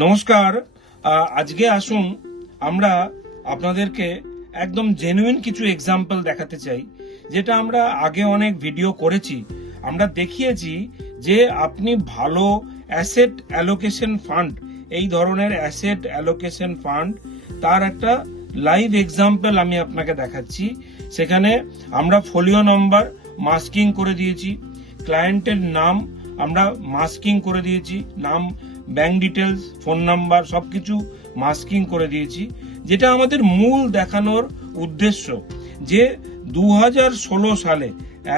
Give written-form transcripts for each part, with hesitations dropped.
নমস্কার। আজকে আসুন আমরা আপনাদেরকে একদম জেনুইন কিছু এক্সাম্পল দেখাতে চাই, যেটা আমরা আগে অনেক ভিডিও করেছি। আমরা দেখিয়েছি যে আপনি ভালো অ্যাসেট অ্যালোকেশন ফান্ড, এই ধরনের অ্যাসেট অ্যালোকেশন ফান্ড, তার একটা লাইভ এক্সাম্পল আমি আপনাকে দেখাচ্ছি। সেখানে আমরা ফোলিও নম্বর মাস্কিং করে দিয়েছি, ক্লায়েন্টের নাম আমরা মাস্কিং করে দিয়েছি, নাম, ব্যাংক ডিটেলস, ফোন নাম্বার সবকিছু মাস্কিং করে দিয়েছি। যেটা আমাদের মূল দেখানোর উদ্দেশ্য যে 2016 সালে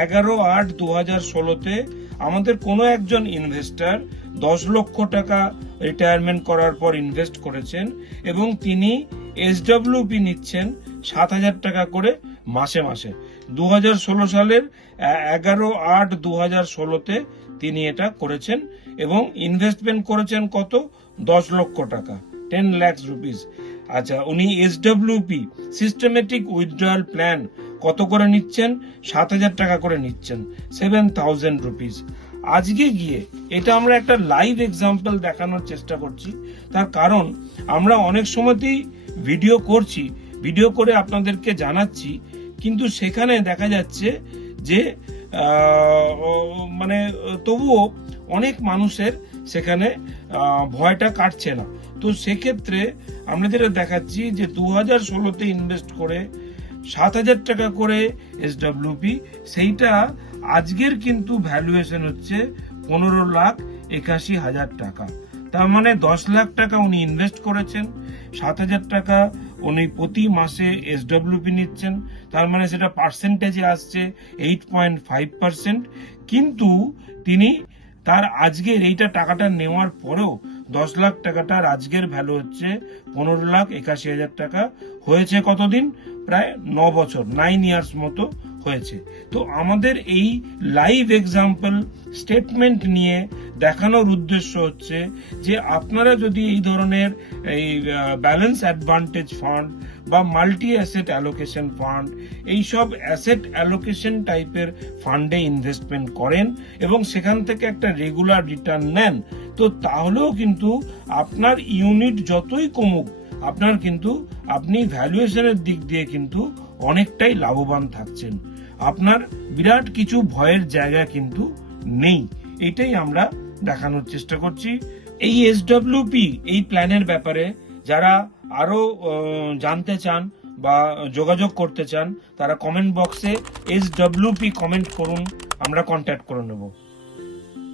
11/8/2016 আমাদের কোনো একজন ইনভেস্টর 10 লক্ষ টাকা রিটায়ারমেন্ট করার পর ইনভেস্ট করেছেন এবং তিনি এসডব্লিউপি নিচ্ছেন 7,000 টাকা করে মাসে মাসে। 2016 সালের 11/8/2016 তিনি এটা করেছেন এবং ইনভেস্টমেন্ট করেছেন কত? 10 লক্ষ টাকা, 10 lakhs rupees। আচ্ছা, উনি এসডব্লিউপি সিস্টেমেটিক উইথড্রয়াল প্ল্যান কত করে নিচ্ছেন? 7,000 টাকা করে নিচ্ছেন, 7,000 rupees। আজকে গিয়ে এটা আমরা একটা লাইভ এক্সাম্পল দেখানোর চেষ্টা করছি। তার কারণ আমরা অনেক সময়তেই ভিডিও করছি, ভিডিও করে আপনাদেরকে জানাচ্ছি, কিন্তু সেখানে দেখা যাচ্ছে যে মানে তবুও অনেক মানুষের সেখানে ভয়টা কাটছে না। তো সেক্ষেত্রে আমরা যেটা দেখাচ্ছি যে 2016-তে ইনভেস্ট করে 7,000 টাকা করে এসডব্লিউপি, সেইটা আজকের কিন্তু ভ্যালুয়েশন হচ্ছে 15,81,000 টাকা। তার মানে 10 লাখ টাকা উনি ইনভেস্ট করেছেন, 7,000 টাকা উনি প্রতি মাসে এসডব্লিউপি নিচ্ছেন, তার মানে সেটা পার্সেন্টেজে আসছে 8.5%। কিন্তু তিনি তার আজকের এইটা টাকাটা নেওয়ার পরেও 10 লাখ টাকাটার আজকের ভ্যালু হচ্ছে 15,81,000 টাকা। হয়েছে কতদিন? প্রায় 9 বছর, 9 ইয়ার্স মতো হয়েছে। তো আমাদের এই লাইভ এক্সাম্পল স্টেটমেন্ট নিয়ে দেখানোর উদ্দেশ্য হচ্ছে যে আপনারা যদি এই ধরনের এই ব্যালেন্স অ্যাডভান্টেজ ফান্ড বা মাল্টি অ্যাসেট অ্যালোকেশন ফান্ড, এইসব অ্যাসেট অ্যালোকেশন টাইপের ফান্ডে ইনভেস্টমেন্ট করেন এবং সেখান থেকে একটা রেগুলার রিটার্ন নেন, তো তাহলেও কিন্তু আপনার ইউনিট যতই কমুক, আপনার কিন্তু আপনি ভ্যালুয়েশনের দিক দিয়ে কিন্তু অনেকটাই লাভবান থাকছেন। আপনার বিরাট কিছু ভয়ের জায়গা কিন্তু নেই। এটাই আমরা দেখানোর চেষ্টা করছি। এই এসডব্লিউপি এই প্ল্যানের ব্যাপারে যারা আরো জানতে চান বা যোগাযোগ করতে চান, তারা কমেন্ট বক্সে এসডব্লিউপি কমেন্ট করুন, আমরা কন্ট্যাক্ট করে নেব।